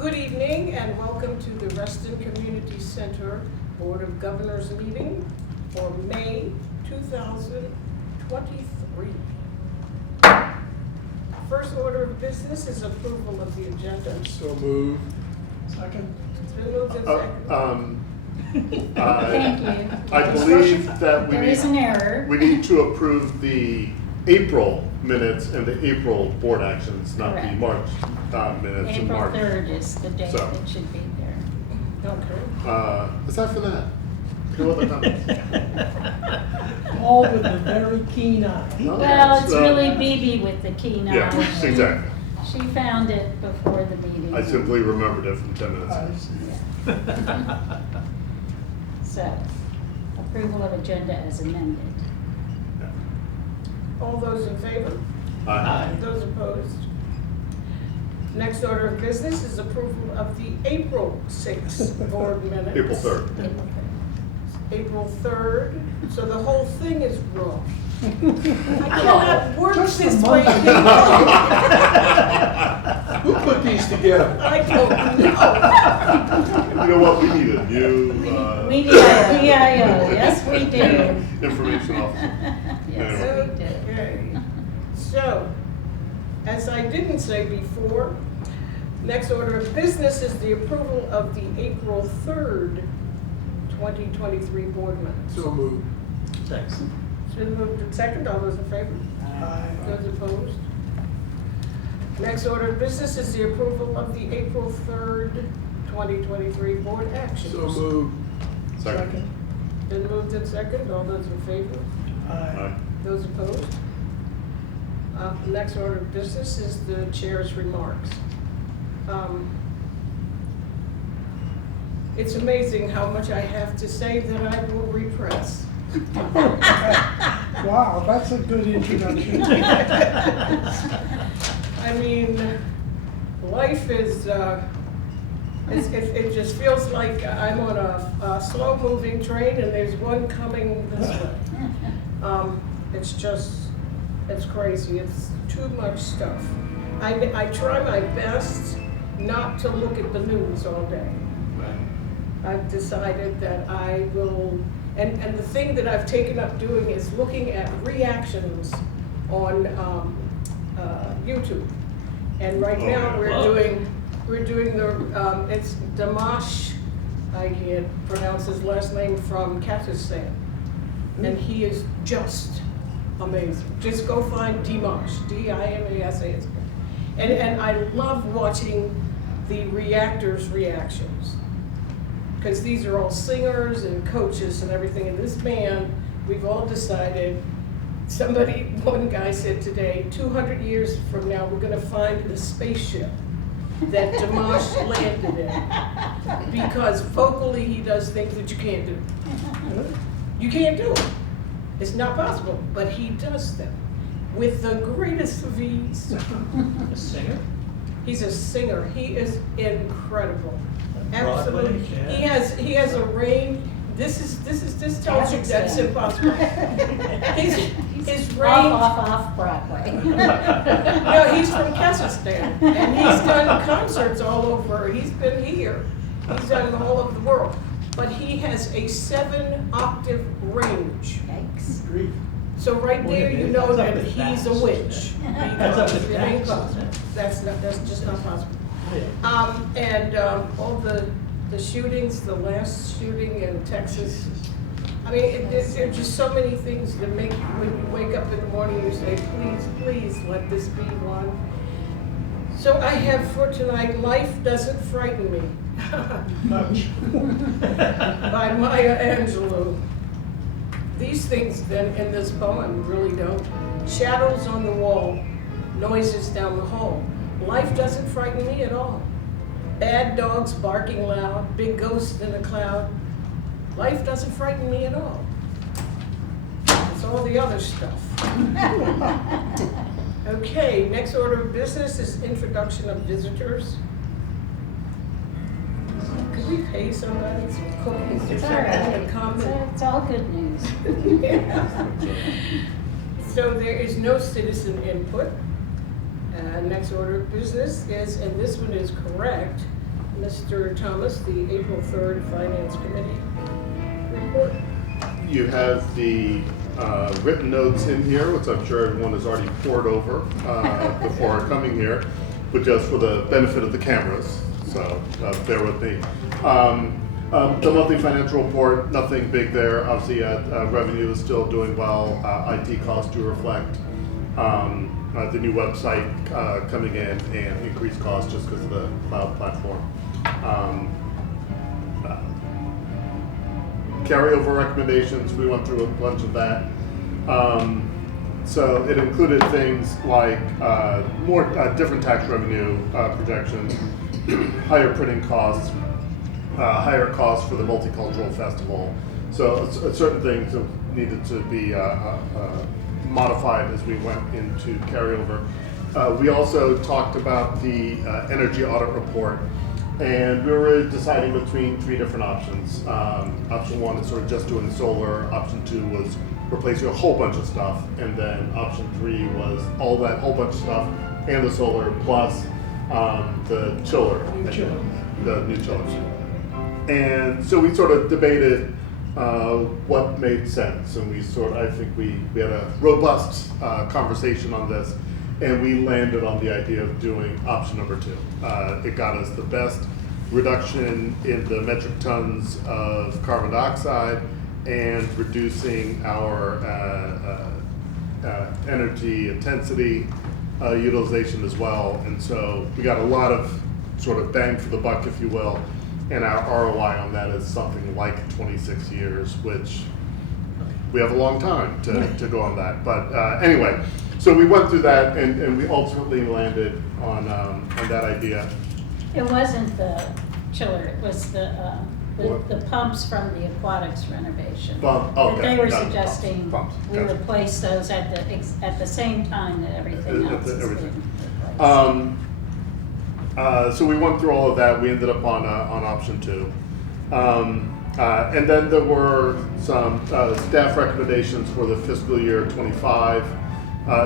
Good evening and welcome to the Reston Community Center Board of Governors meeting for May 2023. First order of business is approval of the agenda. So move. Second. It's been moved and seconded. Thank you. I believe that There is an error. we need to approve the April minutes and the April board actions, not the Correct. March minutes in April March. 3rd is the date So. that should be there. Okay. Is that for that? No other comments? All with a very keen eye. No, Well, it's it's, really BB with the keen eye. Yeah, exactly. She found it before the meeting. I simply remembered it from 10 minutes ago. Yeah. So, approval of agenda as amended. All those in favor? Aye. Those opposed? Next order of business is approval of the April 6th board minutes. April 3rd. April 3rd. April 3rd, so the whole thing is wrong. I cannot work Just a this way. month. Who put these together? I don't know. You know what? We need a new We need a PIO, yes we do. information officer. Yes, we do. Okay, so, as I didn't say before, next order of business is the approval of the April 3rd, 2023 board minutes. So move. It's been moved and second, all those in favor? Those opposed? Next order of business is the approval of the April 3rd, 2023 board actions. So move. Second. Been moved and second, all those in favor? Aye. Those opposed? Next order of business is the chair's remarks. It's amazing how much I have to say that I will repress. Wow, that's a good introduction. I mean, life is, it just feels like I'm on a slow-moving train and there's one coming this way. It's just, it's crazy. It's too much stuff. I try my best not to look at the news all day. I've decided that I will, and the thing that I've taken up doing is looking at reactions on YouTube. And right now we're doing the, it's Dimash, I can't pronounce his last name, from Kazakhstan. And he is just amazing. Just go find Dimash, D-I-M-A-S-H. And I love watching the reactors' reactions. Because these are all singers and coaches and everything. And this man, we've all decided, one guy said today, 200 years from now, we're gonna find a spaceship that Dimash landed in. Because vocally, he does things that you can't do. You can't do it. It's not possible, but he does them with the greatest of ease. A singer? He's a singer. He is incredible. Broadway, Absolutely. yeah. He has a range. This tells you that's impossible. His range. Off Broadway. No, he's from Kazakhstan, and he's done concerts all over. He's been here. He's done all over the world. But he has a 7-octave range. Yikes. So right there, you know That's up that to he's a bats. witch. That's up to Because it ain't bats. possible. That's just not possible. Yeah. All the shootings, the last shooting in Texas. I mean, there are just so many things that make you, when you wake up in the morning, you say, please, please, let this be one. So I have for tonight, Life Doesn't Frighten Me. Much. By Maya Angelou. These things then in this poem really don't. Shadows on the wall, noises down the hall. Life doesn't frighten me at all. Bad dogs barking loud, big ghosts in a cloud. Life doesn't frighten me at all. It's all the other stuff. Okay, next order of business is introduction of visitors. Could we pay somebody some cookies or It's all something right. to come? It's all good news. So there is no citizen input. Next order of business is, and this one is correct, Mr. Thomas, the April 3rd Finance Committee report. You have the written notes in here, which I'm sure everyone has already poured over before coming here, but just for the benefit of the cameras, so bear with me. The monthly financial report, nothing big there. Obviously, revenue is still doing well. IT costs do reflect the new website coming in and increased costs just because of the cloud platform. Carryover recommendations, we went through a bunch of that. So it included things like more different tax revenue projections, higher printing costs, higher costs for the multicultural festival. So certain things needed to be modified as we went into carryover. We also talked about the energy audit report, and we were deciding between 3 different options. Option 1 is sort of just doing the solar. Option 2 was replacing a whole bunch of stuff, and then option 3 was all that whole bunch of stuff and the solar plus the chiller. New chiller. The new chiller. And so we sort of debated what made sense, and I think we had a robust conversation on this, and we landed on the idea of doing option number 2. It got us the best reduction in the metric tons of carbon dioxide and reducing our energy intensity utilization as well. And so we got a lot of sort of bang for the buck, if you will, and our ROI on that is something like 26 years, which we have a long time to go on that. But anyway, so we went through that, and we ultimately landed on that idea. It wasn't the chiller, it was the pumps from the aquatics renovation. Okay. That they were Got it. suggesting Pumps. we Gotcha. replace those at the same time that everything else is Everything. being replaced. So we went through all of that. We ended up on option 2. And then there were some staff recommendations for the fiscal year 25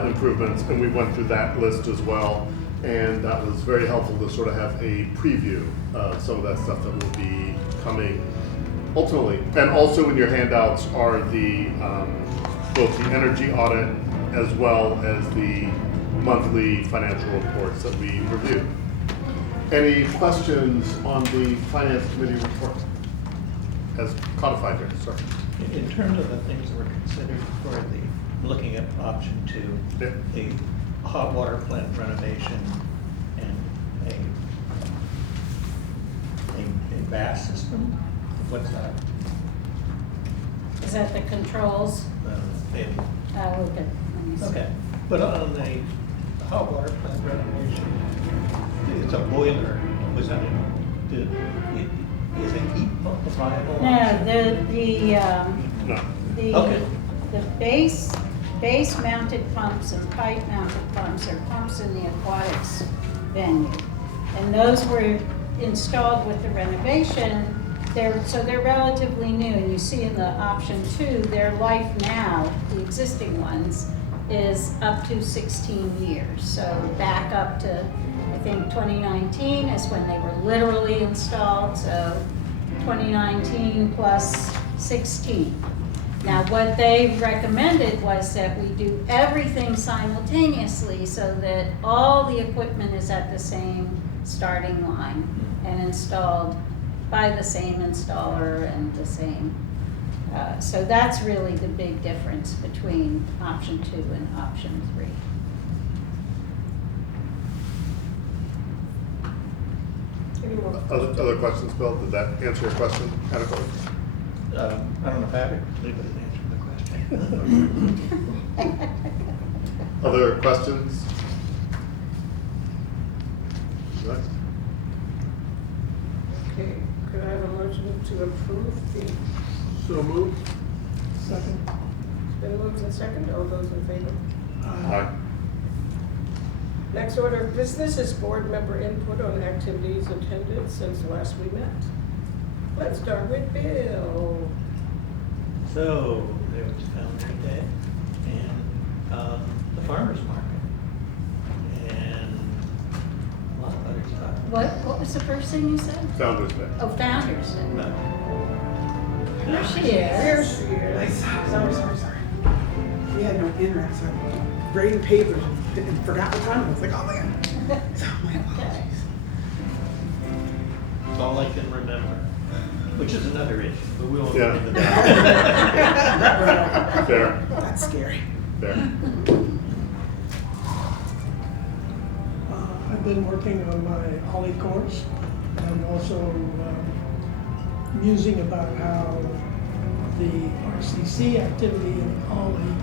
improvements, and we went through that list as well. And that was very helpful to sort of have a preview of some of that stuff that will be coming ultimately. And also in your handouts are the both the energy audit as well as the monthly financial reports that we reviewed. Any questions on the Finance Committee report as codified here, sir? In terms of the things that were considered for the, looking at option 2, Yeah. the hot water plant renovation and a bath system, what's that? Is that the controls? Maybe. Look at, let me see. Okay, but on the hot water plant renovation, it's a boiler, was that, is a heat pump a viable No, option? No. Okay. the base mounted pumps and pipe mounted pumps are pumps in the aquatics venue. And those were installed with the renovation. They're relatively new, and you see in the option 2, their life now, the existing ones, is up to 16 years. So back up to, I think 2019 is when they were literally installed, so 2019 plus 16. Now, what they recommended was that we do everything simultaneously so that all the equipment is at the same starting line and installed by the same installer and the same. So that's really the big difference between option 2 and option 3. Any more? Other questions, Bill? Did that answer your question adequately? I don't know if anybody answered the question. Other questions? Right. Okay, could I have a motion to approve the, So moved. Second. it's been moved and second, all those in favor? Aye. Next order of business is board member input on activities attended since last we met. Let's start with Bill. So, there was Foundry Day and the farmer's market and a lot of other stuff. What was the first thing you said? Founders Day. Oh, Founders Day. No. There she There is. she is. Sorry. We had no internet, so grading papers and forgot what time it was. Like, oh my god. So my Okay. apologies. It's all I can remember, which is another issue, but we won't Yeah. get into that. Fair, That's scary. fair. I've been working on my Ollie course and also musing about how the RCC activity in Ollie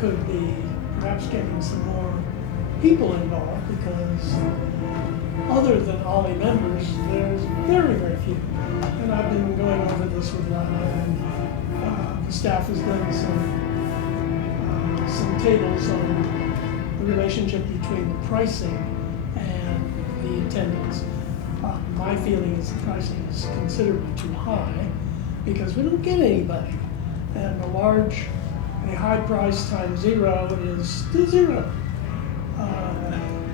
could be perhaps getting some more people involved, because other than Ollie members, there's very, very few. And I've been going over this with Lana, and the staff has done some tables on the relationship between the pricing and the attendance. My feeling is the pricing is considerably too high because we don't get anybody. And a high price times zero is still zero.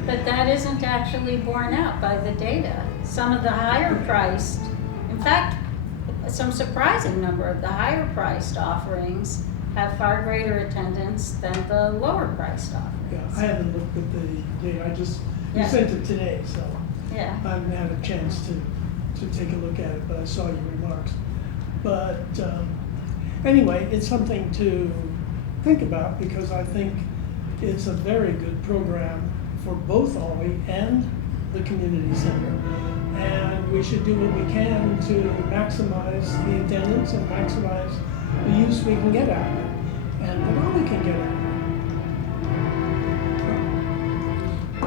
But that isn't actually borne out by the data. Some of the higher priced, in fact, some surprising number of the higher priced offerings have far greater attendance than the lower priced Yeah, offerings. I haven't looked at the data. You Yeah. sent it today, so Yeah. I haven't had a chance to take a look at it, but I saw your remarks. But anyway, it's something to think about, because I think it's a very good program for both Ollie and the community center. And we should do what we can to maximize the attendance and maximize the use we can get out of it, and what Ollie can get out of it.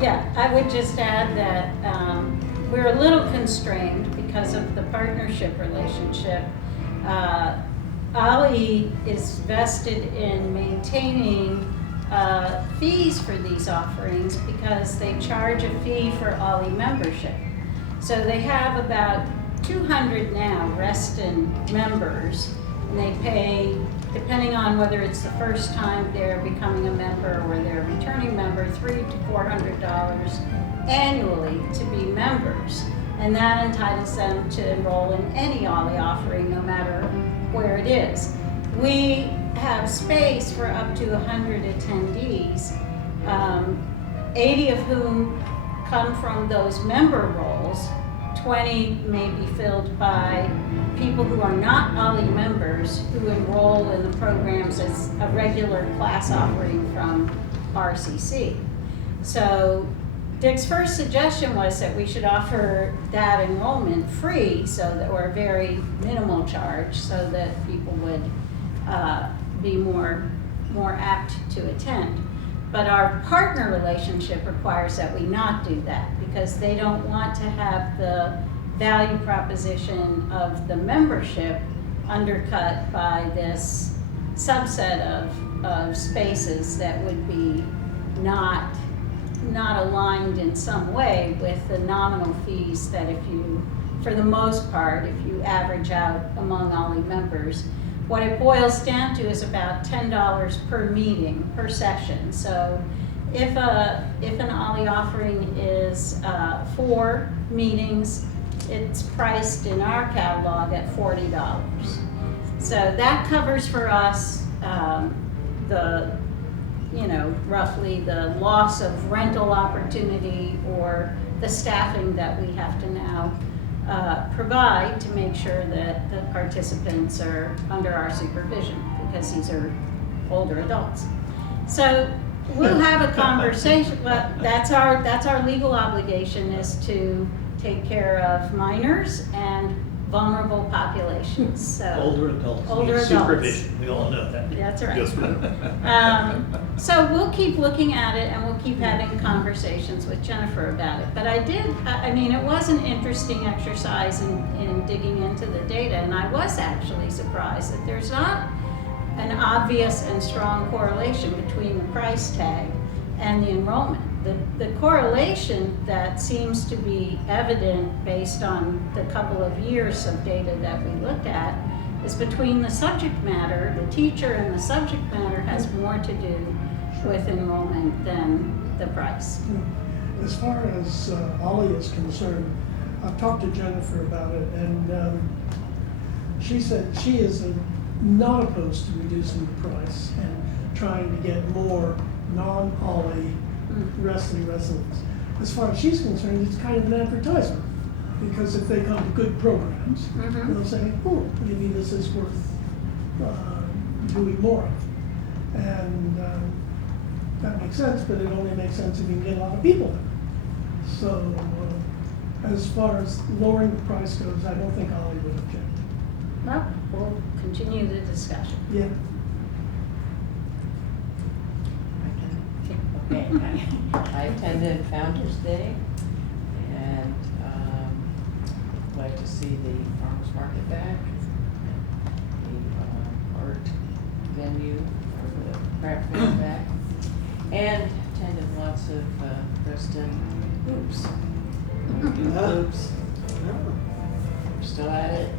Yeah, I would just add that we're a little constrained because of the partnership relationship. Ollie is vested in maintaining fees for these offerings because they charge a fee for Ollie membership. So they have about 200 now Reston members, and they pay, depending on whether it's the first time they're becoming a member or they're a returning member, $300 to $400 annually to be members. And that entitles them to enroll in any Ollie offering, no matter where it is. We have space for up to 100 attendees, 80 of whom come from those member roles. 20 may be filled by people who are not Ollie members who enroll in the programs as a regular class offering from RCC. So Dick's first suggestion was that we should offer that enrollment free, so that, or a very minimal charge, so that people would be more apt to attend. But our partner relationship requires that we not do that, because they don't want to have the value proposition of the membership undercut by this subset of spaces that would be not aligned in some way with the nominal fees that, if you, for the most part, if you average out among Ollie members, what it boils down to is about $10 per meeting, per session. So if an Ollie offering is 4 meetings, it's priced in our catalog at $40. So that covers for us roughly the loss of rental opportunity or the staffing that we have to now provide to make sure that the participants are under our supervision, because these are older adults. So we'll have a conversation. Well, that's our legal obligation, is to take care of minors and vulnerable populations. So Older adults Older need adults. supervision, we all know that. that's right. Yes, ma'am. So we'll keep looking at it, and we'll keep having conversations with Jennifer about it. But it was an interesting exercise in digging into the data, and I was actually surprised that there's not an obvious and strong correlation between the price tag and the enrollment. The correlation that seems to be evident based on the couple of years of data that we looked at is between the subject matter. The teacher and the subject matter has more to do with enrollment than the price. As far as Ollie is concerned, I've talked to Jennifer about it, and she said she is not opposed to reducing the price and trying to get more non-Holly wrestling residents. As far as she's concerned, it's kind of an advertisement, because if they come to good programs, they'll say, oh, maybe this is worth doing more of. And that makes sense, but it only makes sense if you can get a lot of people there. So as far as lowering the price goes, I don't think Holly would object. Well, we'll continue the discussion. Yeah. Okay, I attended Founder's Day, and like to see the farmers market back, the art venue for the craft fair back, and attended lots of Preston hoops. Youth hoops, we're still at it.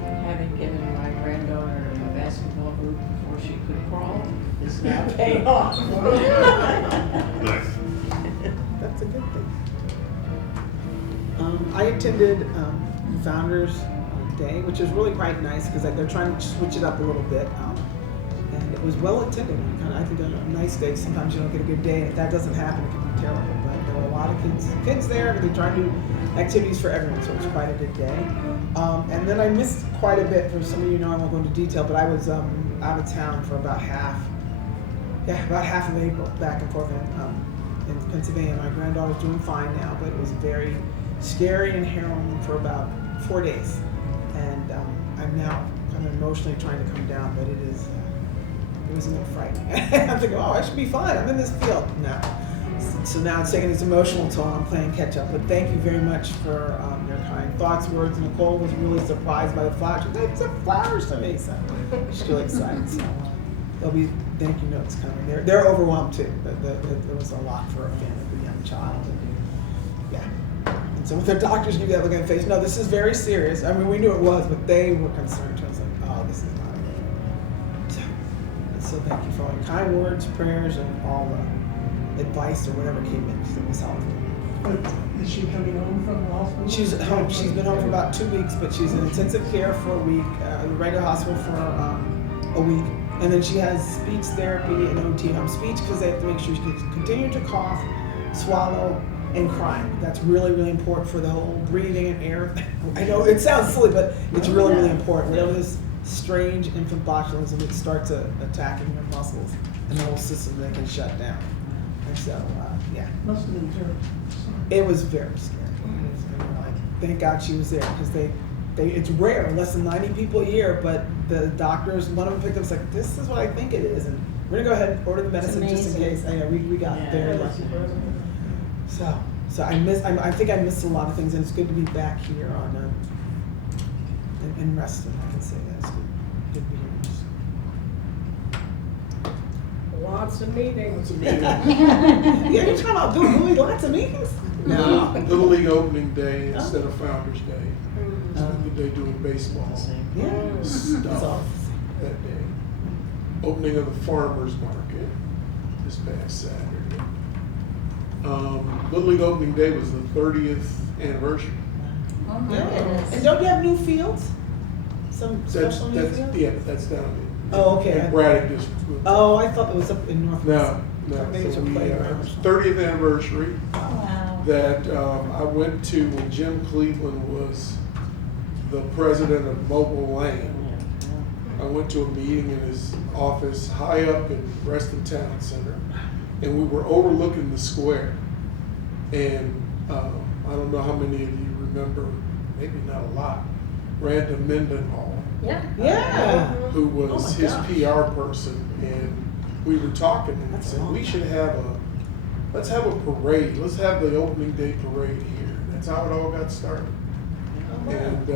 Having given my granddaughter a basketball hoop before she could crawl is now paying off. Nice. That's a good thing. I attended Founders Day, which was really quite nice because they're trying to switch it up a little bit. And it was well attended. I think on a nice day, sometimes you don't get a good day. If that doesn't happen, it can be terrible. But there were a lot of kids there, and they tried to do activities for everyone, so it was quite a good day. And then I missed quite a bit. For some of you know, I won't go into detail, but I was out of town for about half of April, back and forth in Pennsylvania. My granddaughter's doing fine now, but it was very scary and harrowing for about 4 days. And I'm now kind of emotionally trying to come down, but it was a little frightening. I'm thinking, oh, I should be fine. I'm in this field. No. So now it's taking its emotional toll. I'm playing catch up. But thank you very much for your kind thoughts, words. Nicole was really surprised by the flowers. She said, "It's flowers to me." So she's really excited. So there'll be thank you notes coming. They're overwhelmed too. There was a lot for a family with a young child. And, yeah. And so with their doctors give you that look on the face. No, this is very serious. I mean, we knew it was, but they were concerned. I was like, oh, this is not good. So thank you for all your kind words, prayers, and all the advice or whatever came in, because it was helpful. But is she coming home from the hospital? She's at home. She's been home for about 2 weeks, but she's in intensive care for a week, the regular hospital for a week, and then she has speech therapy and OT at home. Speech because they have to make sure she can continue to cough, swallow, and crying. That's really, really important for the whole breathing and air. I know it sounds silly, but it's really, really important. Whatever this strange infant botulism, it starts attacking your muscles and the whole system, they can shut down. And so, yeah. Must have been terrible. It was very scary. Thank God she was there, because it's rare, less than 90 people a year, but the doctors, one of them picked up, was like, this is what I think it is, and we're gonna go ahead and order the medicine just in case. We got very lucky. So I think I missed a lot of things, and it's good to be back here on in Reston. I can say that. It's good to be here. Lots of meetings. Yeah, you're talking about doing really lots of meetings? No. Little League opening day instead of Founder's Day. Spend the day doing baseball Yeah. stuff That's awesome. that day. Opening of the farmer's market this past Saturday. Little League opening day was the 30th anniversary. Oh my Yeah. goodness. And don't you have new fields? Some special new fields? Yeah, that's down in Oh, okay. in Braddock District. Oh, I thought it was up in Northwest. No, Maybe it's so a we, playground. 30th anniversary Wow. that I went to when Jim Cleveland was the president of Mobile Lane. I went to a meeting in his office high up in Reston Town Center, and we were overlooking the square. And I don't know how many of you remember, maybe not a lot, Randa Mendenhall, Yeah. Yeah. who Oh was my his gosh. PR person, and we were talking, and he That's said, long. we should let's have a parade, let's have the opening day parade here. That's how it all got started. Oh, wow. And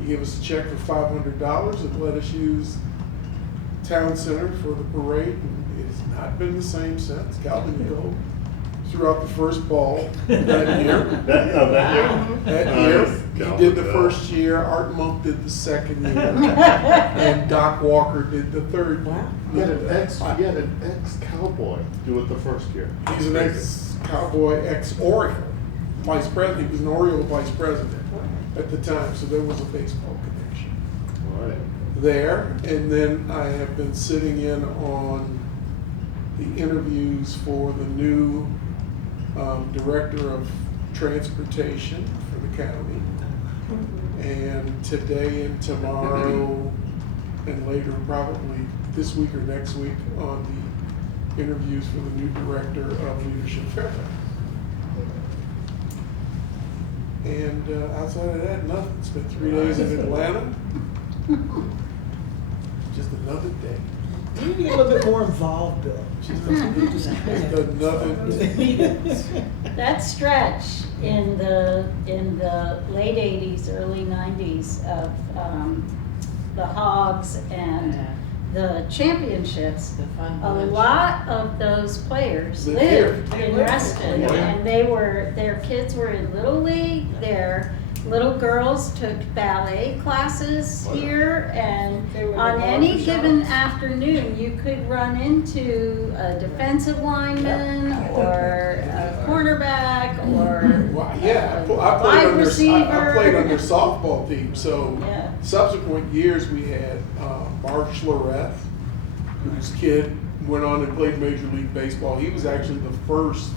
he gave us a check for $500 and let us use Town Center for the parade, and it's not been the same since. Calvin Hill threw out the first ball that year. That year, he did the first year, Art Monk did the second year, and Doc Walker did the third year. Wow. You had an ex-cowboy do it the first year. He's an ex-cowboy, ex-Oriole. vice president. He was an Oriole vice president at the time, so there was a baseball connection Right. there. And then I have been sitting in on the interviews for the new director of transportation for the county. And today and tomorrow and later, probably this week or next week, on the interviews for the new director of Leadership Fairfax. And outside of that, nothing. Spent 3 days in Atlanta. Just another day. You need to get a little bit more involved, Bill. Just another day. That stretch in the late '80s, early '90s of the Hogs and Yeah. the championships, The fun a bunch. lot of those players Lived lived here. in Reston, Yeah. and their kids were in Little League, their little girls took ballet classes here, and They were in the on any barber given shops. afternoon, you could run into a defensive lineman, or a cornerback, or Well, yeah, a I played wide on receiver. I played on their softball team. So Yeah. subsequent years, we had Mark Schlereth, whose kid went on and played Major League Baseball. He was actually the first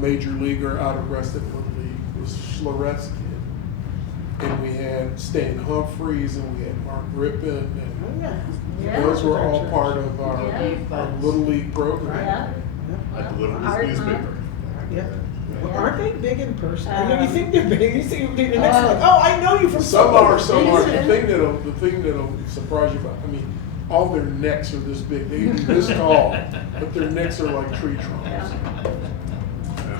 major leaguer out of Reston Little League. Was Schlereth's kid. And we had Stan Humphreys, and we had Mark Rippon, Oh, and yeah. Yeah. those were all part of our, Yeah. our Little League program. Yeah. I delivered Art, his newspaper. Yeah. Well, Yeah. aren't they big in person? You Um, think they're big, you see them the next like, oh, I know you from Some somewhere. are, some are. The thing that'll surprise you about, I mean, all their necks are this big. They can be this tall, but their necks are like tree trunks.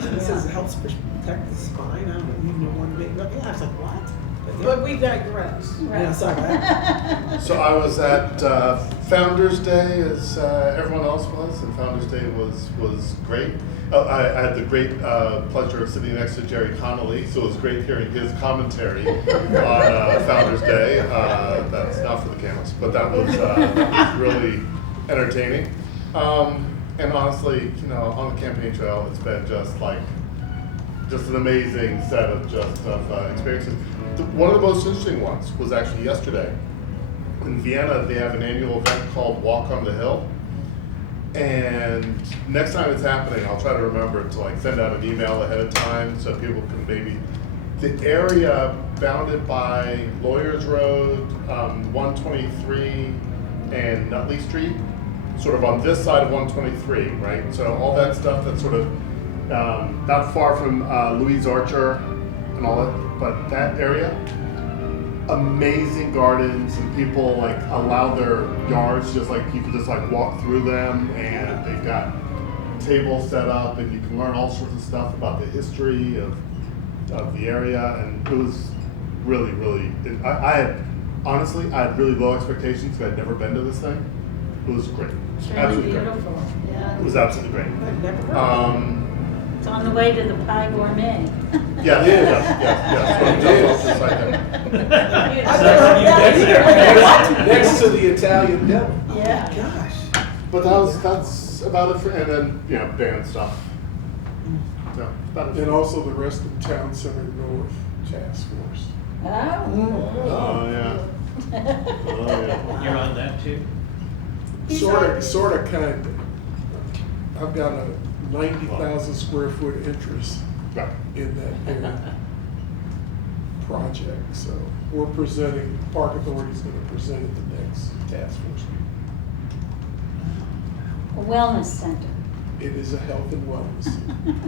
It says it helps protect the spine. I don't know. You know one big. Yeah, I was like, what? But we digress. Yeah, sorry. That. So I was at Founders Day, as everyone else was, and Founders Day was great. I had the great pleasure of sitting next to Jerry Connolly, so it was great hearing his commentary on Founders Day. That's not for the cameras, but that was really entertaining. And honestly, you know, on the campaign trail, it's been just an amazing set of experiences. One of the most interesting ones was actually yesterday. In Vienna, they have an annual event called Walk on the Hill. And next time it's happening, I'll try to remember to send out an email ahead of time so people can maybe, the area bounded by Lawyers Road, 123 and Nutley Street, sort of on this side of 123, right? So all that stuff that's sort of not far from Louise Archer and all that, but that area, amazing gardens, and people allow their yards you can just walk through them, and they've got tables set up, and you can learn all sorts of stuff about the history of the area, and it was really, really, I had really low expectations because I'd never been to this thing. It was great. It's really Absolutely great. beautiful, yeah. It was absolutely great. I've never heard. It's on the way to the Pie Gourmet. Yeah, It is. yes. Just right there. I've never heard that. Next to the Italian devil. Yeah. Gosh. But that's about it for, and then band stuff. So about it. And also the Reston Town Center North Task Force. Oh. Oh yeah. Oh yeah. You're on that too? Sort of, kind of. I've got a 90,000 square foot interest Right. in that area project. So we're presenting, Park Authority's going to present at the next task force meeting. A wellness center. It is a health and wellness.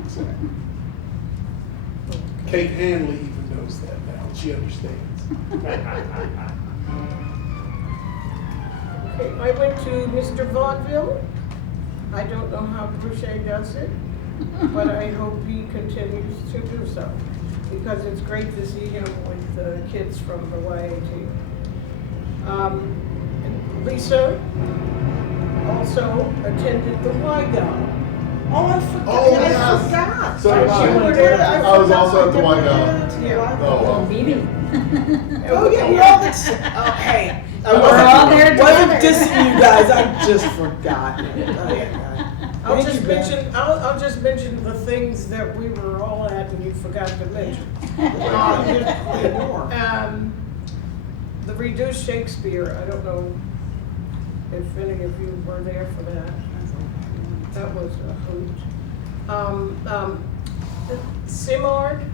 Exactly. Kate Hanley even knows that now. She understands. Okay, I went to Mr. Vaudeville. I don't know how Boucher does it, but I hope he continues to do so, because it's great to see him with the kids from the YAT. And Lisa also attended the Y-Gala. Oh, I forgot. Oh, I yes. forgot. So I did I. were there. I was also at the Y Gala. Yeah. Oh, wow. Meeting. Oh, yeah, we're all oh, hey. I We're all there wasn't together. dissing you guys. I just forgot. Oh, yeah. Thank you, Beth. I'll just mention the things that we were all at and you forgot to mention. More. The reduced Shakespeare, I don't know if any of you were there for that. That was a hoot. Simard,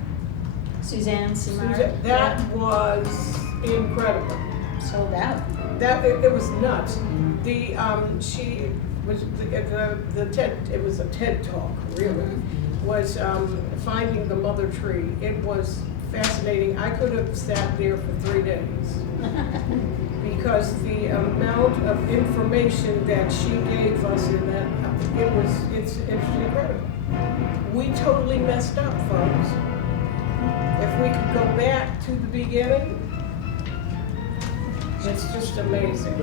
Suzanne Simard. that was incredible. Sold out. It was nuts. The she was the TED. It was a TED talk, really. Was finding the mother tree. It was fascinating. I could have sat there for 3 days because the amount of information that she gave us in that it's incredible. We totally messed up, folks. If we could go back to the beginning. It's just amazing.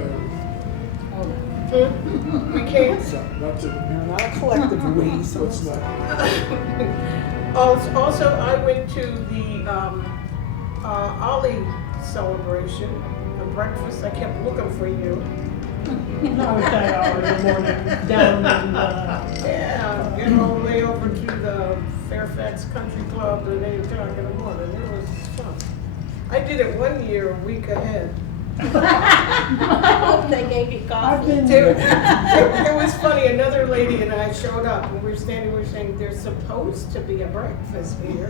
We can't. Not to, No, not a collective we, so let's not. Also, I went to the Ollie celebration, the breakfast. I kept looking for you. I was that hour in the morning down in, Yeah, you know, way over to the Fairfax Country Club at 8 o'clock in the morning. It was fun. I did it one year, a week ahead. They gave you I've coffee. been It was funny. Another lady and I showed up, and we were standing. We were saying, "There's supposed to be a breakfast here."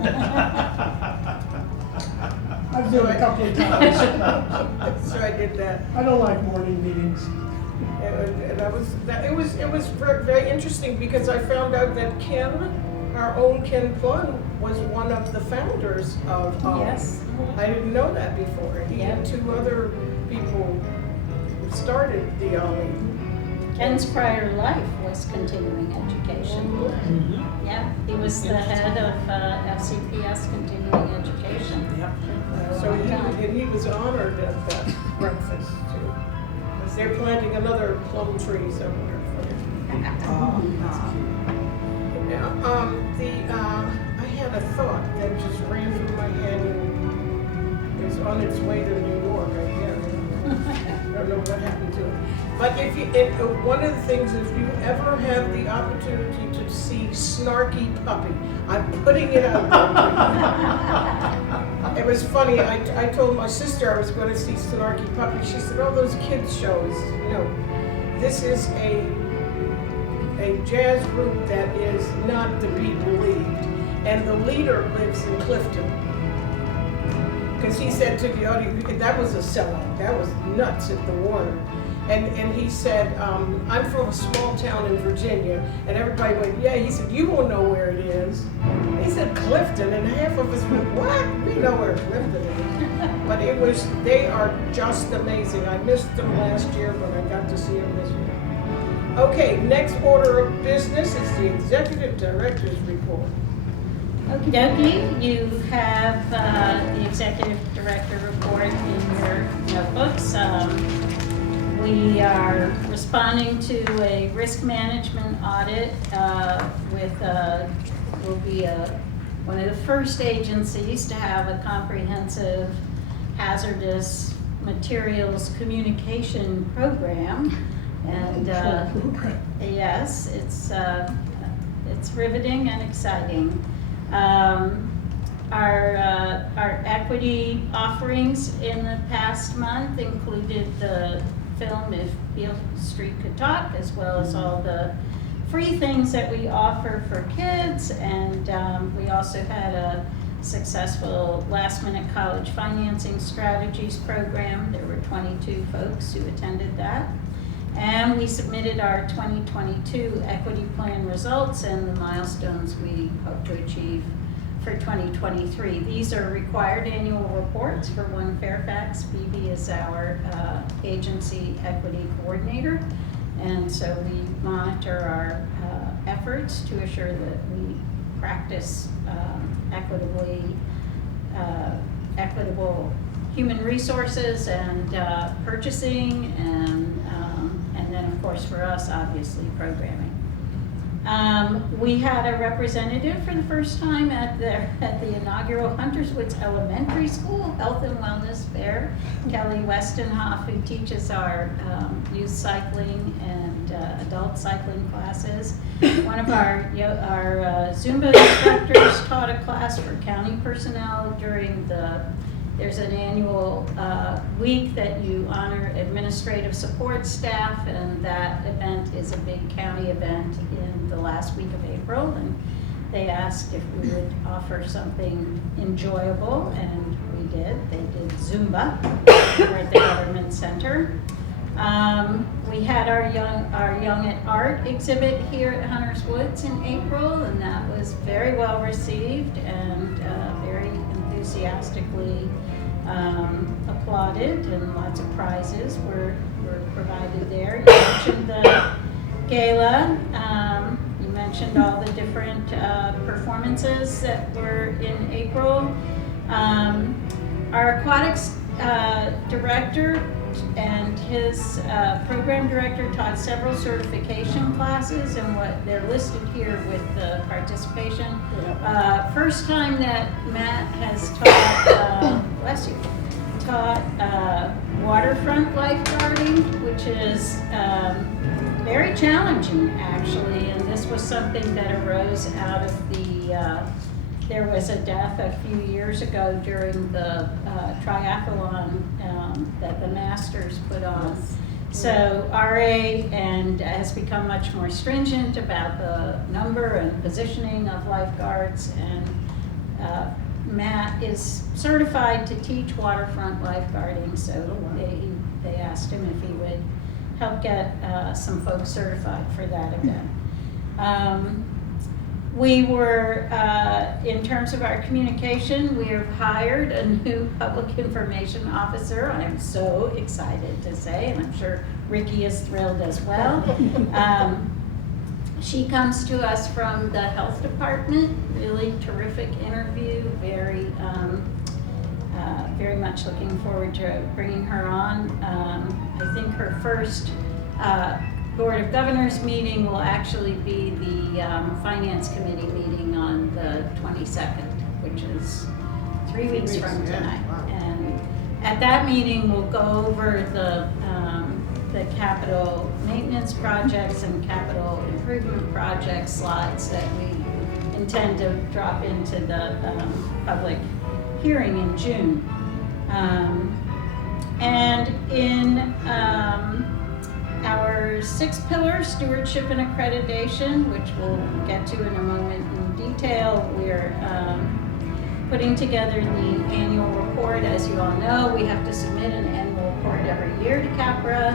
I've been a couple of times. So I did that. I don't like morning meetings. And it was very interesting because I found out that Ken, our own Ken Plun, was one of the founders of Ollie. Yes. I didn't know that before. He and 2 other people started the Ollie. Ken's prior life was continuing education. Yeah, he was the head of FCPS continuing education. Yep. So he was honored at that breakfast too. Because they're planting another plum tree somewhere for him. Oh, that's cute. Now, I had a thought that just ran through my head and is on its way to New York, I guess. I don't know what happened to it. But one of the things, if you ever have the opportunity to see Snarky Puppy, I'm putting it out there. It was funny, I told my sister I was going to see Snarky Puppy. She said, "Oh, those kids shows, this is a jazz group that is not to be believed. And the leader lives in Clifton." Because he said to the audience, that was a sellout. That was nuts at the Warner. And he said, "I'm from a small town in Virginia." And everybody went, "Yeah." He said, "You won't know where it is." He said, "Clifton." And half of us went, "What? We know where Clifton is." But they are just amazing. I missed them last year, but I got to see them this year. Okay, next order of business is the Executive Director's Report. Okie dokie, you have the Executive Director report in your notebooks. We are responding to a risk management audit will be one of the first agencies to have a comprehensive hazardous materials communication program. And yes, it's riveting and exciting. Our equity offerings in the past month included the film If Beale Street Could Talk, as well as all the free things that we offer for kids. And we also had a successful last-minute college financing strategies program. There were 22 folks who attended that. And we submitted our 2022 equity plan results and the milestones we hope to achieve for 2023. These are required annual reports for One Fairfax. Phoebe is our agency equity coordinator. And so we monitor our efforts to assure that we practice equitable human resources and purchasing and then of course for us obviously programming. We had a representative for the first time at the inaugural Hunters Woods Elementary School Health and Wellness Fair. Kelly Westenhoff, who teaches our youth cycling and adult cycling classes. One of our Zumba instructors taught a class for county personnel during there's an annual week that you honor administrative support staff, and that event is a big county event in the last week of April. And they asked if we would offer something enjoyable, and we did. They did Zumba here at the Government Center. We had our Young at Art exhibit here at Hunters Woods in April, and that was very well received and very enthusiastically applauded, and lots of prizes were provided there. You mentioned the gala. You mentioned all the different performances that were in April. Our aquatics director and his program director taught several certification classes, and what they're listed here with the participation. First time that Matt has taught, bless you, taught waterfront lifeguarding, which is very challenging actually, and this was something that arose out of there was a death a few years ago during the triathlon that the Masters put on. So RA has become much more stringent about the number and positioning of lifeguards, and Matt is certified to teach waterfront lifeguarding, so they asked him if he would help get some folks certified for that event. We were, in terms of our communication, we have hired a new public information officer. I am so excited to say, and I'm sure Ricky is thrilled as well. She comes to us from the health department, really terrific interview, very much looking forward to bringing her on. I think her first Board of Governors meeting will actually be the Finance Committee meeting on the 22nd, which is 3 weeks from tonight. And at that meeting, we'll go over the capital maintenance projects and capital improvement project slides that we intend to drop into the public hearing in June. And in our 6th pillar, stewardship and accreditation, which we'll get to in a moment in detail, we're putting together the annual report. As you all know, we have to submit an annual report every year to CAPRA,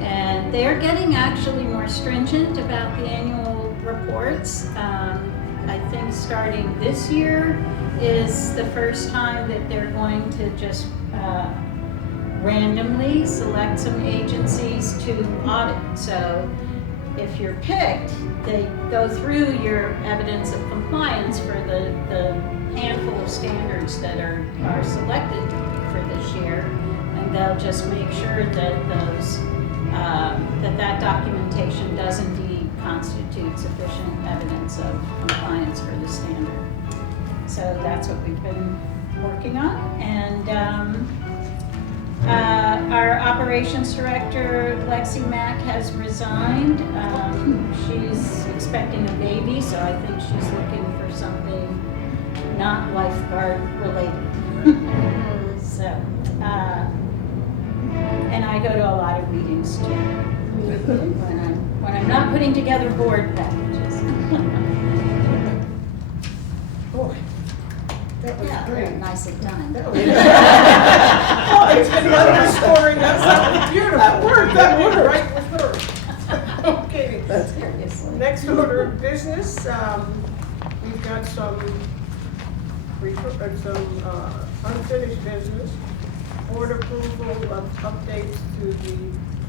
and they're getting actually more stringent about the annual reports. I think starting this year is the first time that they're going to just randomly select some agencies to audit. So if you're picked, they go through your evidence of compliance for the handful of standards that are selected for this year, and they'll just make sure that those that documentation does indeed constitute sufficient evidence of compliance for the standard. So that's what we've been working on. And our operations director, Lexi Mack, has resigned. She's expecting a baby, so I think she's looking for something not lifeguard related. So, and I go to a lot of meetings too, when I'm not putting together board packages. Boy, that was Yeah, great. nicely done. Oh, it's been underscoring us. That was beautiful. That word. Right with her. Okay, Seriously. next order of business, we've got some unfinished business. Board approval of updates to the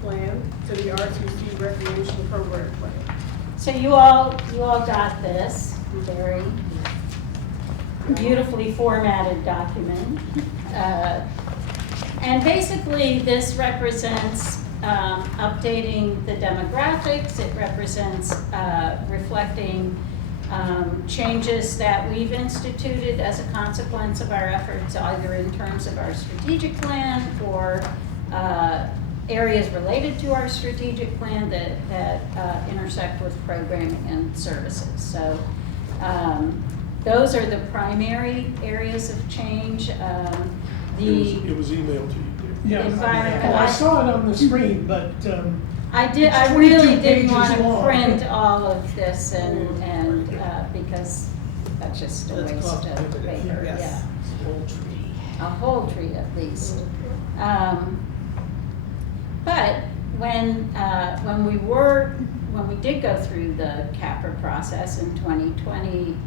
plan, to the RTC recreation program plan. So you all got this very beautifully formatted document. And basically this represents updating the demographics. It represents reflecting changes that we've instituted as a consequence of our efforts, either in terms of our strategic plan or areas related to our strategic plan that intersect with programming and services. So those are the primary areas of change. It was emailed to you, dear. Yeah, Environment. oh, I saw it on the screen, but, I It's really 22 didn't want pages to long. print all of this and because that's just a That's waste cost of prohibitive, paper, yes. yeah. Whole tree. A whole tree at least. But when we did go through the CAPRA process in 2020,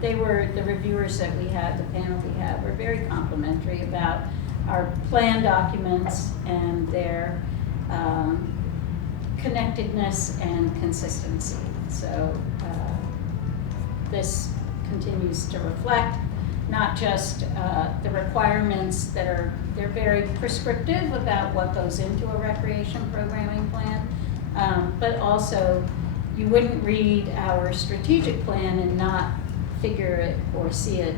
the reviewers that we had, the panel we had, were very complimentary about our plan documents and their connectedness and consistency. So this continues to reflect not just the requirements they're very prescriptive about what goes into a recreation programming plan, but also you wouldn't read our strategic plan and not figure it or see it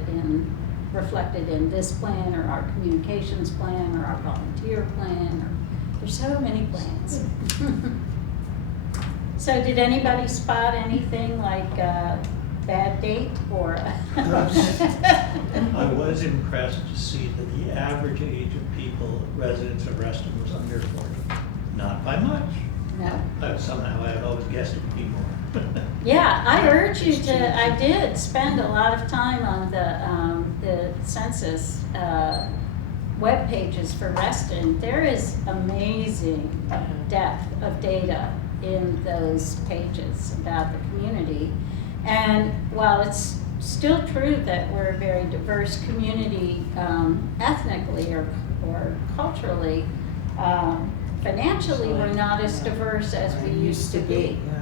reflected in this plan or our communications plan or our volunteer plan. There's so many plans. So did anybody spot anything like bad date or? I was impressed to see that the average age of people, residents of Reston, was under 40. Not by much. No. Somehow I had always guessed it would be more. Yeah, I urge you to, I did spend a lot of time on the census web pages for Reston. There is amazing depth of data in those pages about the community. And while it's still true that we're a very diverse community ethnically or culturally, financially we're not as diverse as we used to be. Yeah.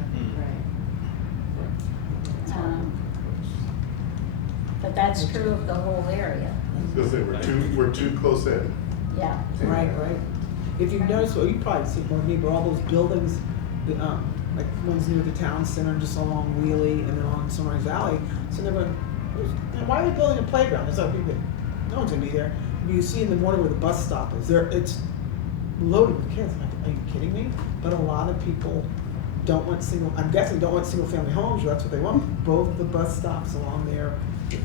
But that's true of the whole area. I was gonna say, we're too close in. Yeah. Right. If you've noticed, well, you probably see more than me, but all those buildings, that, like ones near the town center, just along Wheelie and then on Sunrise Alley. So they're going, why are they building a playground? It's like, no one's gonna be there. But you see in the morning where the bus stop is, it's loaded with kids. I'm like, are you kidding me? But a lot of people don't want I'm guessing don't want single family homes. That's what they want. Both the bus stops along there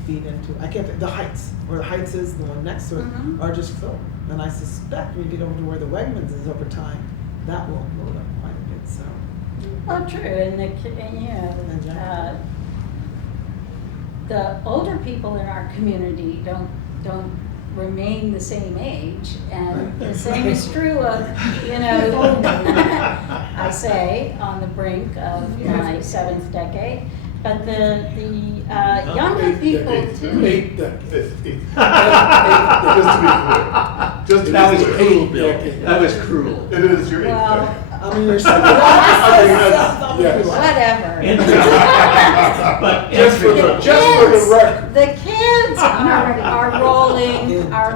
feed into, the Heights, where the Heights is, the one next to it, are just filled. And I suspect when you get over to where the Wegmans is over time, that will load up quite a bit, so. Oh, true, and the older people in our community don't remain the same age, and the same is true of, I say, on the brink of my 7th decade, but the younger people too. 8 decades. Just to be clear. That was clear. cruel, Bill. That was cruel. It is your eighth Well, decade. I mean, there's Yes. whatever. But Just for the record. The kids are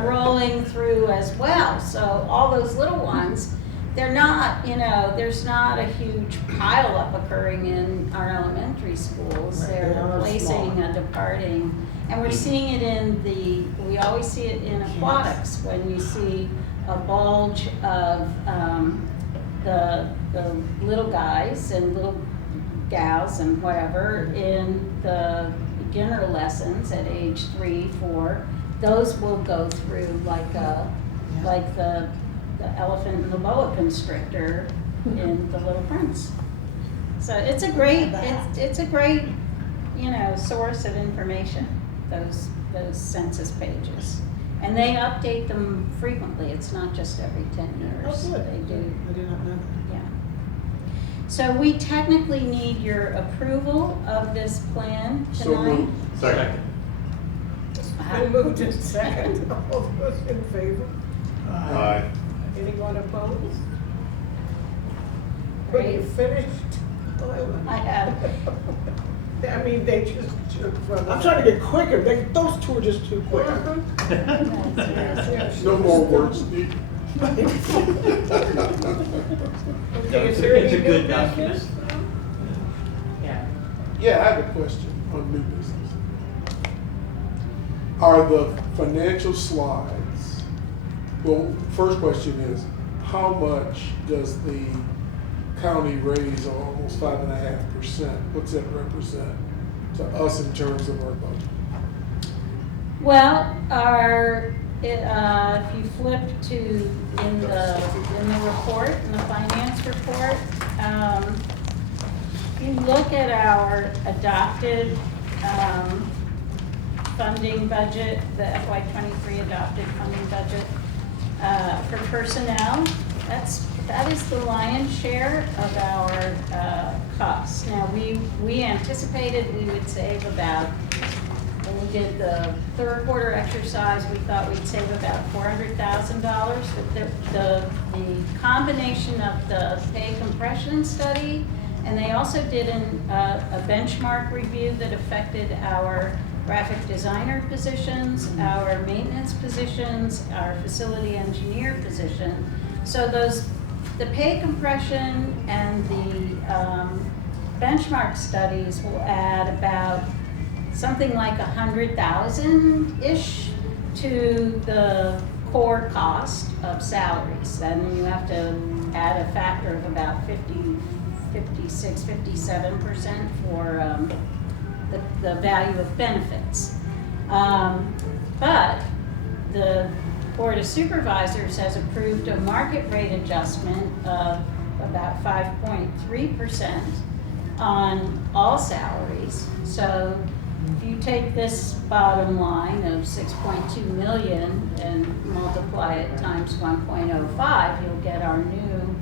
rolling through as well. So all those little ones, they're not, there's not a huge pileup occurring in our elementary schools. Right, They're they are replacing small. a departing, and we're seeing it we always see it in aquatics when you see a bulge of the little guys and little gals and whatever in the beginner lessons at age 3, 4. Those will go through like the elephant and the boa constrictor in The Little Prince. So it's a great source of information, those census pages. And they update them frequently. It's not just every 10 years. Oh, good. They do. I did not know that. Yeah. So we technically need your approval of this plan So tonight. moved. Second. I moved in second. All those in favor? Aye. Anyone opposed? Were you finished? I have. I mean, they just took from. I'm trying to get quicker. Those two are just too quick. Yes, yes, yes. No more words needed. Okay, is there It's any a good new document. business? Yeah. Yeah, I have a question on new business. Are the financial slides, well, first question is, how much does the county raise of almost 5.5%? What's that represent to us in terms of our budget? Well, if you flip to, in the report, in the finance report, if you look at our adopted, funding budget, the FY '23 adopted funding budget, for personnel, that is the lion's share of our, costs. Now, we anticipated we would save about, when we did the third quarter exercise, we thought we'd save about $400,000. But the combination of the pay compression study, and they also did a benchmark review that affected our graphic designer positions, our maintenance positions, our facility engineer position. So the pay compression and the benchmark studies will add about something like 100,000-ish to the core cost of salaries. And you have to add a factor of about 56, 57% for the value of benefits. But the Board of Supervisors has approved a market rate adjustment of about 5.3% on all salaries. So if you take this bottom line of 6.2 million and multiply it times 1.05, you'll get our new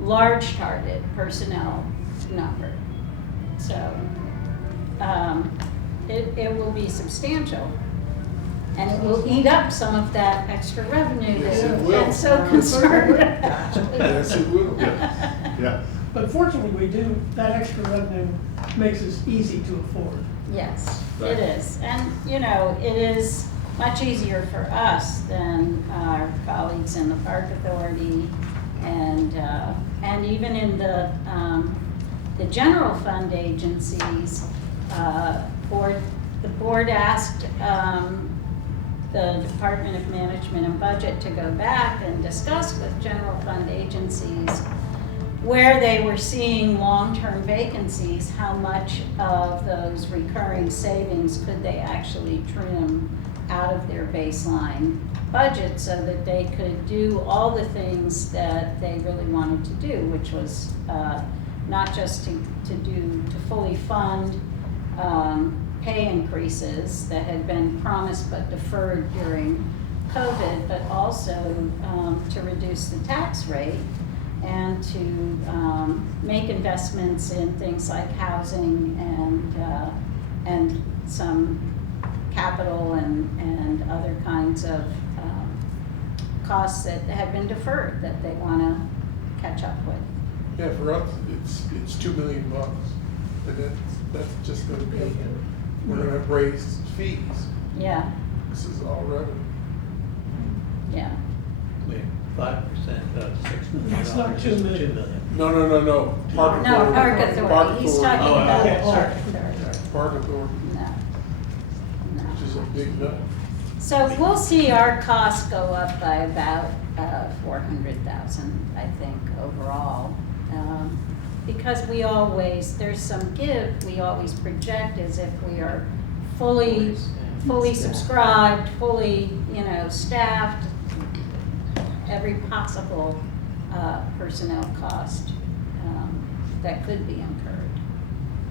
large target personnel number. So it will be substantial. And it will eat up some of that extra revenue Yes, that it we've will. been so concerned about. Yes, it will. Yeah. But fortunately, that extra revenue makes us easy to afford. Yes, Right. it is. And, it is much easier for us than our colleagues in the Park Authority and even in the general fund agencies. The board asked the Department of Management and Budget to go back and discuss with general fund agencies where they were seeing long-term vacancies, how much of those recurring savings could they actually trim out of their baseline budget so that they could do all the things that they really wanted to do, which was not just to fully fund pay increases that had been promised but deferred during COVID, but also to reduce the tax rate and to make investments in things like housing and some capital and other kinds of costs that have been deferred that they want to catch up with. Yeah, for us, it's $2 million, and that's just gonna be, we're gonna raise fees. Yeah, This is all revenue. yeah. Wait, 5% of $6 million. It's not 2 million. 2 million. No. Park No, Authority. Park Authority, he's talking Oh, about okay, the Park sorry. Authority. Park Authority, No. which is a big nut. So we'll see our costs go up by about 400,000, I think, overall. Because there's some give, we always project as if we are fully subscribed, fully, staffed, every possible personnel cost that could be incurred.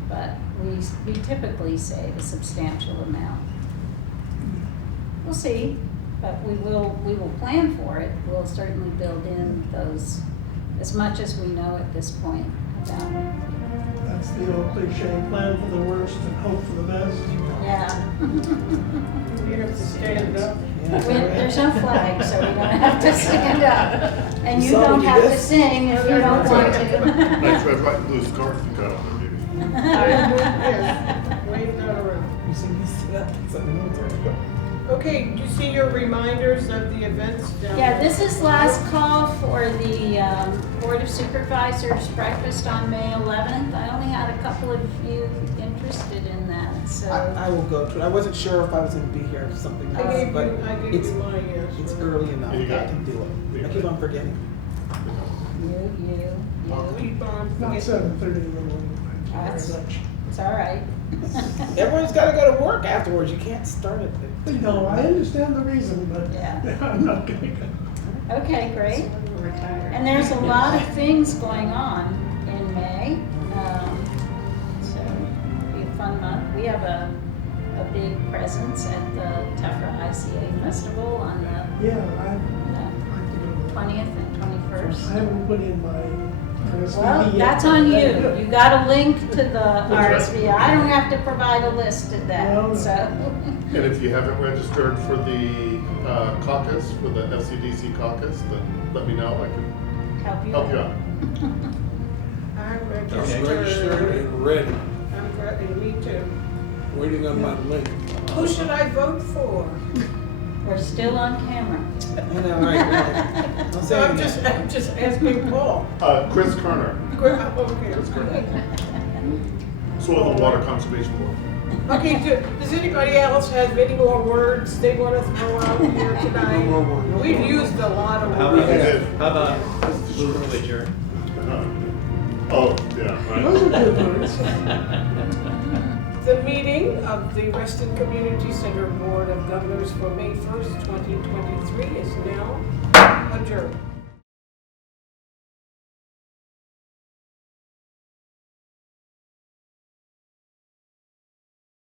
But we typically save a substantial amount. We'll see, but we will plan for it. We'll certainly build in those, as much as we know at this point about it. That's the old cliche, plan for the worst and hope for the best. Yeah. You have to stand up. There's no flag, so we don't have to stand up. And you don't Somebody have to does. sing if you don't want Nice to. red, white, and blue's cards you got on there, maybe. Yes, wave that around. You see me sit up, it's like the military. Okay, do you see your reminders of the events down Yeah, there? this is last call for the Board of Supervisors breakfast on May 11th. I only had a couple of you interested in that, so. I will go to it. I wasn't sure if I was gonna be here if something I else, gave but you it's, mine, yes. it's early enough. You got I it. can do it. You I got keep it. on forgetting. You. Keep on. Not 7:30 in the morning. Thank you That's- very much. It's all right. Everyone's gotta go to work afterwards. You can't start it. No, I understand the reason, but Yeah. I'm not gonna go. Okay, great. We're retired. And there's a lot of things going on in May. So it'll be a fun month. We have a big presence at the Tefra ICA Festival on the Yeah, I have to go to that. 20th and I 21st. haven't put in my RSVP Well, yet. that's on you. You got a link to the right. RSVP. I don't have to provide a list of No, that, no. so. And if you haven't registered for the caucus, for the SCDC caucus, then let me know, I can Help you help you out. out. I'm I'm registered. registered and ready, I'm ready, me too. waiting on my link. Who should I vote for? We're still on camera. I know, right? Don't say So I'm anything. I'm just asking Paul. Chris Kerner, Okay. Chris Kerner, Soil and Water Conservation Board. Okay, does anybody else have any more words they want to throw out here No more tonight? words. We've used a lot of How words. about move to adjourn? Oh, yeah, Those are right. good words. The meeting of the Reston Community Center Board of Governors for May 1st, 2023 is now adjourned.